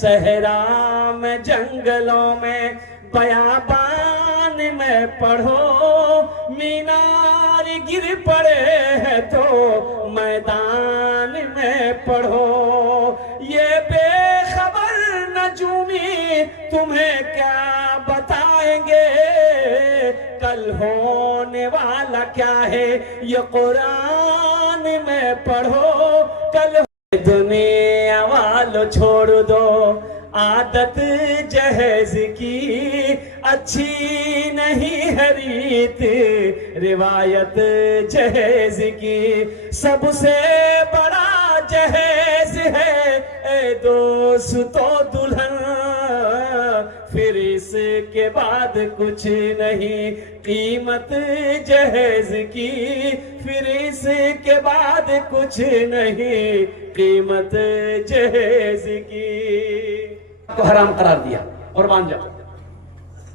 सहरा में जंगलों में बयाबान में पढ़ो, मीनार गिर पड़े हैं तो मैदान में पढ़ो। ये बेखबर नजूमी तुम्हें क्या बताएंगे, कल होने वाला क्या है ये कुरान में पढ़ो। कल दुनिया वालों छोड़ दो आदत जहेज की, अच्छी नहीं है रीत रिवायत जहेज की। सबसे बड़ा जहेज है ए दोस्तों दुल्हन, फिर इसके बाद कुछ नहीं कीमत जहेज की, फिर इसके बाद कुछ नहीं कीमत जहेज की। तो हराम करार दिया कुर्बान जाओ।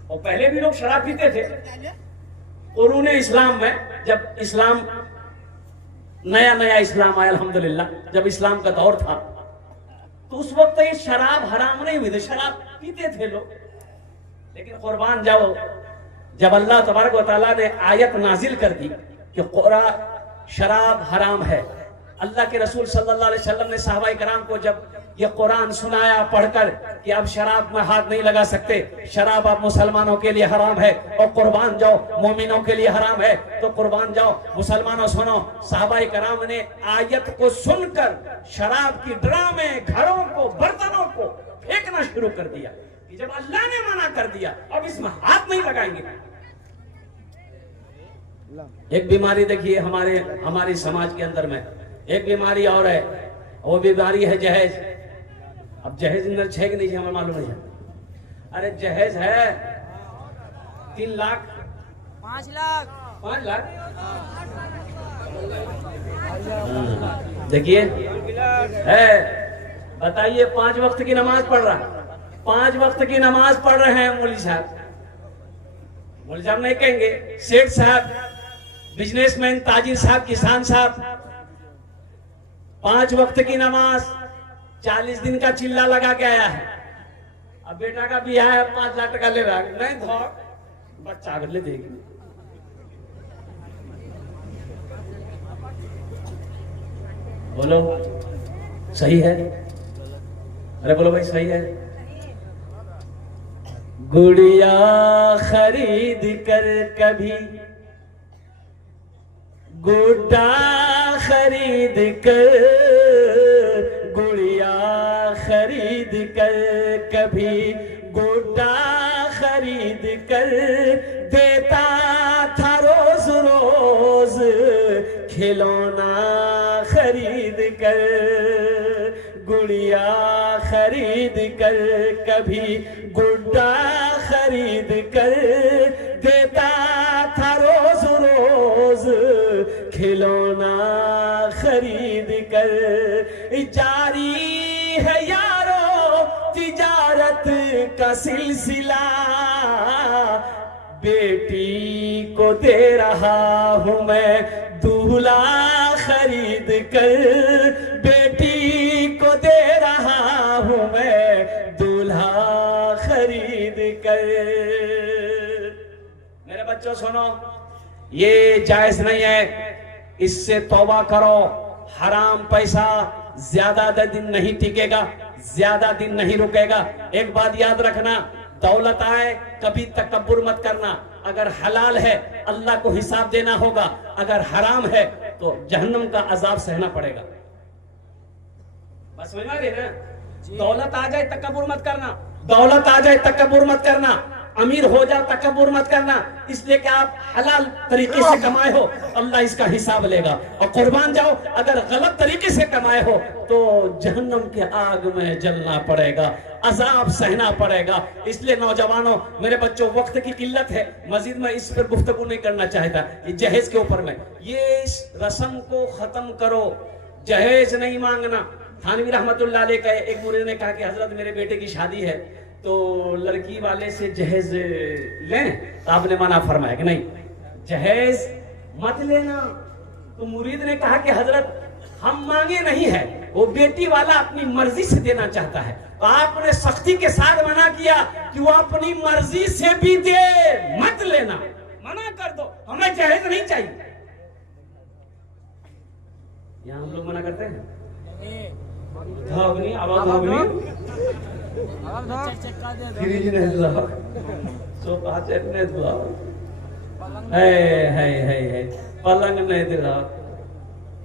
और पहले भी लोग शराब पीते थे। कुरूने इस्लाम में, जब इस्लाम नया नया इस्लाम आया अल्हम्दुलिल्लाह, जब इस्लाम का दौर था तो उस वक्त ये शराब हराम नहीं हुई थी, शराब पीते थे लोग। लेकिन कुर्बान जाओ, जब अल्लाह तबारक व तआला ने आयत नाजिल कर दी कि शराब हराम है, अल्लाह के रसूल सल्लल्लाहु अलैहि वसल्लम ने सहाबा कराम को जब ये कुरान सुनाया पढ़कर कि आप शराब में हाथ नहीं लगा सकते, शराब आप मुसलमानों के लिए हराम है और कुर्बान जाओ मोमिनों के लिए हराम है, तो कुर्बान जाओ मुसलमानों सुनो। सहाबा कराम ने आयत को सुनकर शराब की ड्रामे घरों को बर्तनों को फेंकना शुरू कर दिया कि जब अल्लाह ने मना कर दिया अब इसमें हाथ नहीं लगाएंगे। एक बीमारी देखिए हमारे समाज के अंदर में एक बीमारी और है, वो बीमारी है जहेज। अब जहेज अंदर छह कि नहीं हमें मालूम नहीं है। अरे जहेज है 3 लाख 5 लाख 5 लाख। देखिए है, बताइए 5 वक्त की नमाज पढ़ रहा, 5 वक्त की नमाज पढ़ रहे हैं मौलवी साहब। मौलवी साहब नहीं कहेंगे, सेठ साहब, बिजनेसमैन, ताजिर साहब, किसान साहब, 5 वक्त की नमाज 40 दिन का चिल्ला लगा के आया है। अब बेटा का बियाह है, 5 लाख टका ले रहा है, नहीं धो बच्चा ले देगी। बोलो सही है? अरे बोलो भाई सही है। गुड़िया खरीद कर कभी गुड्डा खरीद कर, गुड़िया खरीद कर कभी गुड्डा खरीद कर, देता था रोज रोज खिलौना खरीद कर। गुड़िया खरीद कर कभी गुड्डा खरीद कर, देता था रोज रोज खिलौना खरीद कर। जारी है यारो तिजारत का सिलसिला, बेटी को दे रहा हूं मैं दूल्हा खरीद कर, बेटी को दे रहा हूं मैं दूल्हा खरीद कर। मेरे बच्चों सुनो, ये जायज नहीं है, इससे तौबा करो। हराम पैसा ज्यादा दिन नहीं टिकेगा, ज्यादा दिन नहीं रुकेगा। एक बात याद रखना, दौलत आए कभी तकब्बुर मत करना। अगर हलाल है अल्लाह को हिसाब देना होगा, अगर हराम है तो जहन्नम का अजाब सहना पड़ेगा। बस समझ में आ रही है ना? दौलत आ जाए तकब्बुर मत करना, दौलत आ जाए तकब्बुर मत करना, अमीर हो जाओ तकब्बुर मत करना, इसलिए कि आप हलाल तरीके से कमाए हो, अल्लाह इसका हिसाब लेगा। और कुर्बान जाओ, अगर गलत तरीके से कमाए हो तो जहन्नम के आग में जलना पड़ेगा, अजाब सहना पड़ेगा। इसलिए नौजवानों, मेरे बच्चों, वक्त की किल्लत है, मजीद में इस पर गुफ्तगू नहीं करना चाहता। ये जहेज के ऊपर में ये इस रस्म को खत्म करो, जहेज नहीं मांगना। थानवी रहमतुल्लाह अलैह का एक मुरीद ने कहा कि हजरत मेरे बेटे की शादी है तो लड़की वाले से जहेज लें, तो आपने मना फरमाया कि नहीं जहेज मत लेना। तो मुरीद ने कहा कि हजरत हम मांगे नहीं है, वो बेटी वाला अपनी मर्जी से देना चाहता है, तो आपने सख्ती के साथ मना किया कि वो अपनी मर्जी से भी दे, मत लेना, मना कर दो, हमें जहेज नहीं चाहिए। यहाँ हम लोग मना करते हैं, धोगनी आवाज धोगनी फ्रिज ने दो, सोफा सेट ने दो, है पलंग नहीं दिला।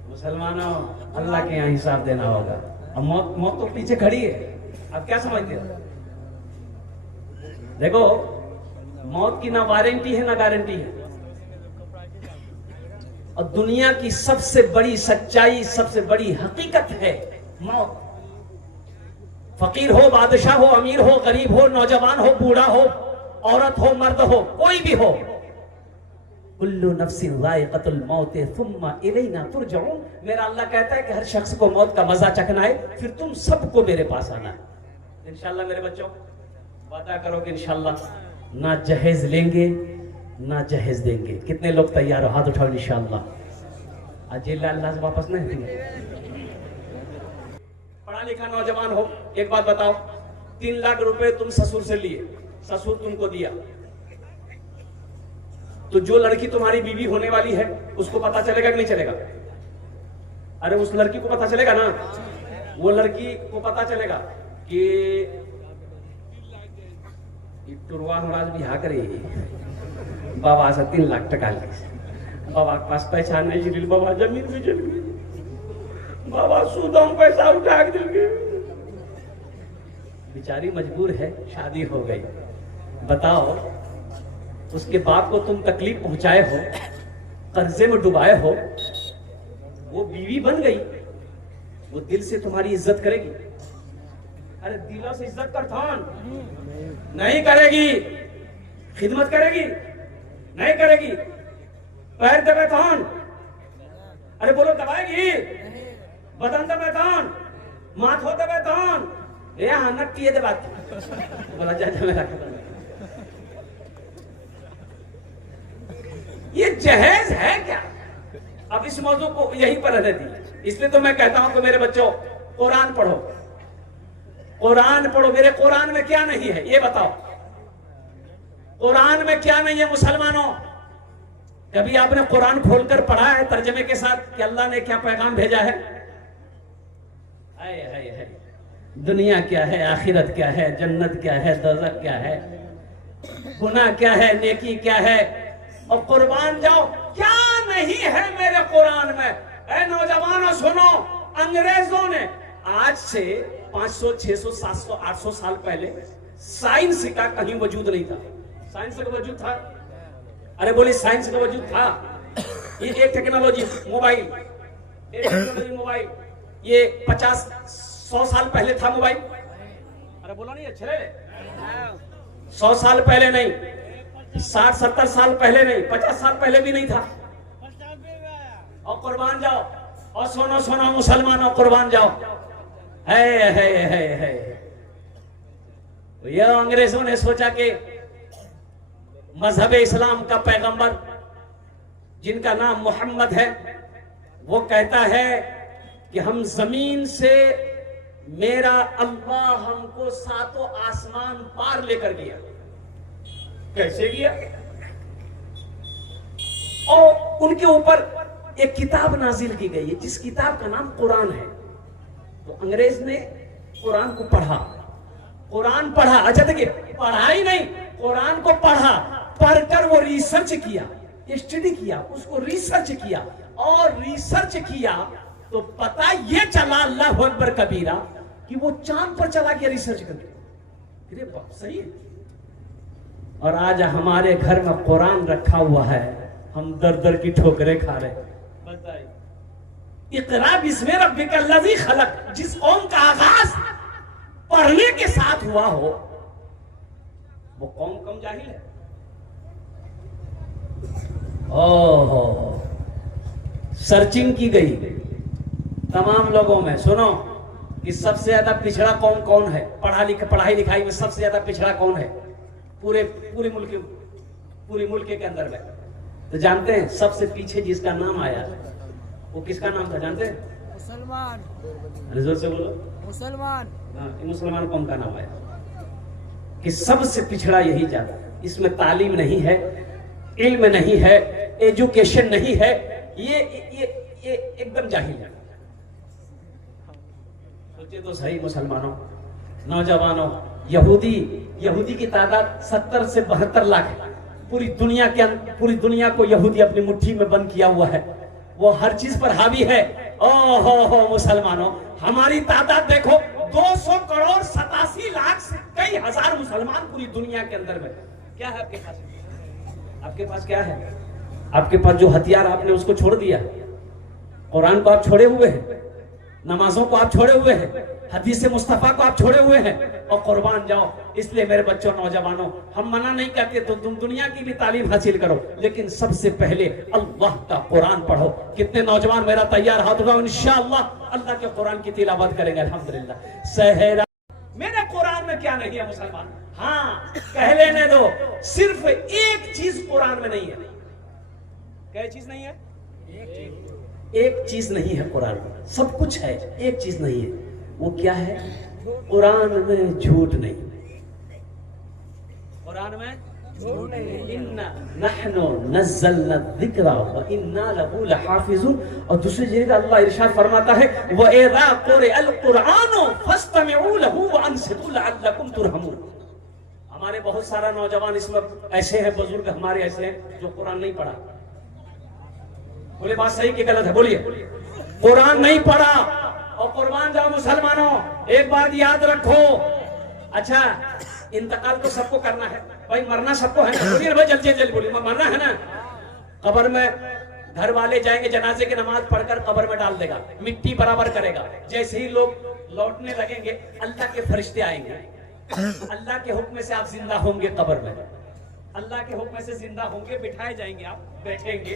मुसलमानों, अल्लाह के यहाँ हिसाब देना होगा। अब मौत तो पीछे खड़ी है, अब क्या समझते हो? देखो, मौत की ना वारंटी है ना गारंटी है, और दुनिया की सबसे बड़ी सच्चाई, सबसे बड़ी हकीकत है मौत। फकीर हो, बादशाह हो, अमीर हो, गरीब हो, नौजवान हो, बूढ़ा हो, औरत हो, मर्द हो, कोई भी हो, कुल्लु नफ्सिन ज़ाइक़तुल मौत सुम्मा इलैना तुरजऊन। मेरा अल्लाह कहता है कि हर शख्स को मौत का मजा चखना है, फिर तुम सबको मेरे पास आना है। इंशाअल्लाह मेरे बच्चों, वादा करो कि इंशाअल्लाह ना जहेज लेंगे ना जहेज देंगे। कितने लोग तैयार हो? हाथ उठाओ इंशाअल्लाह। आज अल्लाह से वापस नहीं देंगे। पढ़ा लिखा नौजवान हो, एक बात बताओ, 3 लाख रुपए तुम ससुर से लिए, ससुर तुमको दिया, तो जो लड़की तुम्हारी बीवी होने वाली है उसको पता चलेगा कि नहीं चलेगा? अरे उस लड़की को पता चलेगा ना, वो लड़की को पता चलेगा कि टुरवा महाराज बिहा करे बाबा से 3 लाख टका ले, बाबा के पास पैसा नहीं चल, बाबा जमीन भी चल गई, बाबा सूदों पैसा उठा के दिल गए, बेचारी मजबूर है, शादी हो गई। बताओ, उसके बाप को तुम तकलीफ पहुंचाए हो, कर्जे में डुबाए हो, वो बीवी बन गई, वो दिल से तुम्हारी इज्जत करेगी? अरे दिलों से इज्जत कर थान नहीं करेगी, खिदमत करेगी नहीं करेगी, पैर दबे थान, अरे बोलो दबाएगी, बदन दबे थान, माथो दबे थान, यहाँ नक्की ये दबाती, बोला जा मेरा ये जहेज है क्या? अब इस मौजू को यहीं पर रहने दी, इसलिए तो मैं कहता हूं कि मेरे बच्चों, कुरान पढ़ो, कुरान पढ़ो। मेरे कुरान में क्या नहीं है ये बताओ? कुरान में क्या नहीं है मुसलमानों? कभी आपने कुरान खोलकर पढ़ा है तर्जमे के साथ कि अल्लाह ने क्या पैगाम भेजा है? हाय हाय हाय, दुनिया क्या है, आखिरत क्या है, जन्नत क्या है, दोज़ख क्या है, गुनाह क्या है, नेकी क्या है, और कुर्बान जाओ क्या नहीं है मेरे कुरान में। ऐ नौजवानों सुनो, अंग्रेजों ने आज से 500, 600, 700, 800 साल पहले साइंस का कहीं वजूद नहीं था। साइंस का वजूद था? अरे बोले साइंस का वजूद था। ये एक टेक्नोलॉजी मोबाइल, एक टेक्नोलॉजी मोबाइल, ये 50-100 साल पहले था मोबाइल। अरे बोला नहीं अच्छे, 100 साल पहले नहीं, 60-70 साल पहले नहीं, 50 साल पहले भी नहीं था। और कुर्बान जाओ, और सुनो सुनो मुसलमानों, कुर्बान जाओ। है यह अंग्रेजों ने सोचा कि मजहब इस्लाम का पैगंबर जिनका नाम मोहम्मद है, वो कहता है कि हम जमीन से, मेरा अल्लाह हमको 7 आसमान पार लेकर गया। कैसे गया? और उनके ऊपर एक किताब नाजिल की गई है जिस किताब का नाम कुरान है। तो अंग्रेज ने कुरान को पढ़ा, कुरान पढ़ा। अच्छा देखिए, पढ़ा ही नहीं, कुरान को पढ़ा, पढ़कर वो रिसर्च किया, स्टडी किया, उसको रिसर्च किया, और रिसर्च किया तो पता ये चला, अल्लाहु अकबर कबीरा, कि वो चांद पर चला गया रिसर्च करके। अरे बाप, सही है। और आज हमारे घर में कुरान रखा हुआ है, हम दर दर की ठोकरें खा रहे। बताइए, इक़रा बिस्मि रब्बिकल लज़ी खलक, जिस कौम का आगाज पढ़ने के साथ हुआ हो, वो कौम कम जाहिल है। ओहो, सर्चिंग की गई तमाम लोगों में। सुनो कि सबसे ज्यादा पिछड़ा कौन कौन है, पढ़ाई लिखाई में सबसे ज्यादा पिछड़ा कौन है पूरे मुल्क के अंदर में? तो जानते हैं सबसे पीछे जिसका नाम आया वो किसका नाम था? जानते हैं? मुसलमान। अरे जोर से बोलो। मुसलमान। हाँ, ये मुसलमान कौम का नाम आया कि सबसे पिछड़ा यही जाता है। इसमें तालीम नहीं है, इल्म नहीं है, एजुकेशन नहीं है, ये एकदम जाहिल है। सोचिए तो सही मुसलमानों, नौजवानों, यहूदी की तादाद 70 से 72 लाख है। पूरी दुनिया को यहूदी अपनी मुट्ठी में बंद किया हुआ है, वो हर चीज पर हावी है। ओहो मुसलमानों, हमारी तादाद देखो 200 करोड़ 87 लाख से कई हजार मुसलमान पूरी दुनिया के अंदर में। क्या है आपके पास? आपके पास क्या है? आपके पास जो हथियार आपने उसको छोड़ दिया। कुरान को आप छोड़े हुए हैं, नमाजों को आप छोड़े हुए हैं, हदीस मुस्तफा को आप छोड़े हुए हैं और कुर्बान जाओ। इसलिए मेरे बच्चों, नौजवानों, हम मना नहीं करते तो तुम दुनिया की भी तालीम हासिल करो, लेकिन सबसे पहले अल्लाह का कुरान पढ़ो। कितने नौजवान मेरा तैयार हाथ उठाओ, इंशाअल्लाह अल्लाह के कुरान की तिलावत करेंगे अल्हम्दुलिल्लाह। सहरा मेरे कुरान में क्या नहीं है मुसलमान? हाँ, कह लेने दो, सिर्फ एक चीज कुरान में नहीं है। क्या चीज नहीं है? एक चीज नहीं है कुरान में, सब कुछ है, एक चीज नहीं है। वो क्या है? कुरान में झूठ नहीं। कुरान में झूठ नहीं। इन्ना नहनु नज़्ज़लना ज़िक्रा व इन्ना लहू लहाफ़िज़ून। और दूसरी जगह अल्लाह इरशाद फरमाता है, व इज़ा क़ुरिअल क़ुरआनु फ़स्तमिऊ लहू व अंसितू लअल्लकुम तुरहमून। हमारे बहुत सारा नौजवान इसमें ऐसे हैं, बुजुर्ग हमारे ऐसे हैं जो कुरान नहीं पढ़ा। बोले बात सही कि गलत है? बोलिए। कुरान नहीं पढ़ा और कुर्बान जाओ मुसलमानों। एक बात याद रखो, अच्छा इंतकाल तो सबको करना है भाई, मरना सबको है ना। बोलिए भाई, जल्दी जल्दी बोलिए, मरना है ना। कब्र में घर वाले जाएंगे, जनाजे की नमाज पढ़कर कब्र में डाल देगा, मिट्टी बराबर करेगा। जैसे ही लोग लौटने लगेंगे, अल्लाह के फरिश्ते आएंगे। अल्लाह के हुक्म से आप जिंदा होंगे कब्र में, अल्लाह के हुक्म से जिंदा होंगे, बिठाए जाएंगे, आप बैठेंगे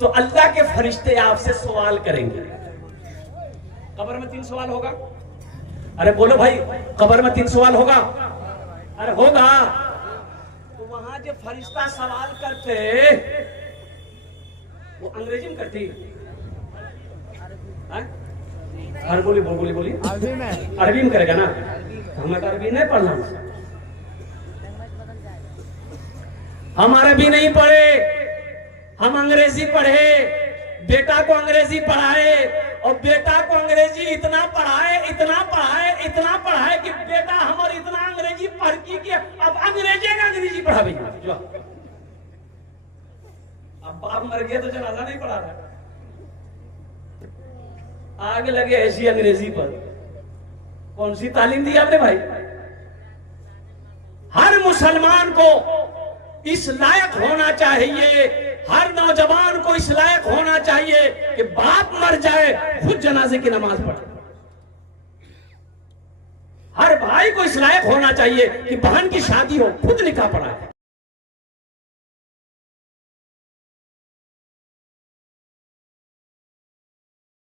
तो अल्लाह के फरिश्ते आपसे सवाल करेंगे। कब्र में 3 सवाल होगा। अरे बोलो भाई, कब्र में 3 सवाल होगा? अरे होगा। तो वहां जो फरिश्ता सवाल करते, वो अंग्रेजी में करती है। अरे बोलिए बोलिए, अरबी में करेगा ना। हमें तो अरबी नहीं पढ़ना, हम अरबी नहीं पढ़े, हम अंग्रेजी पढ़े। बेटा को अंग्रेजी पढ़ाए और बेटा को अंग्रेजी इतना पढ़ाए कि बेटा हमारे इतना अंग्रेजी पढ़ की अब अंग्रेजी पढ़ा भी। अब बाप मर गया तो जनाजा नहीं पढ़ा रहा, आग लगे ऐसी अंग्रेजी पर। कौन सी तालीम दी आपने भाई? हर मुसलमान को इस लायक होना चाहिए, हर नौजवान को इस लायक होना चाहिए कि बाप मर जाए खुद जनाजे की नमाज पढ़े। हर भाई को इस लायक होना चाहिए कि बहन की शादी हो खुद निकाह पढ़ाए।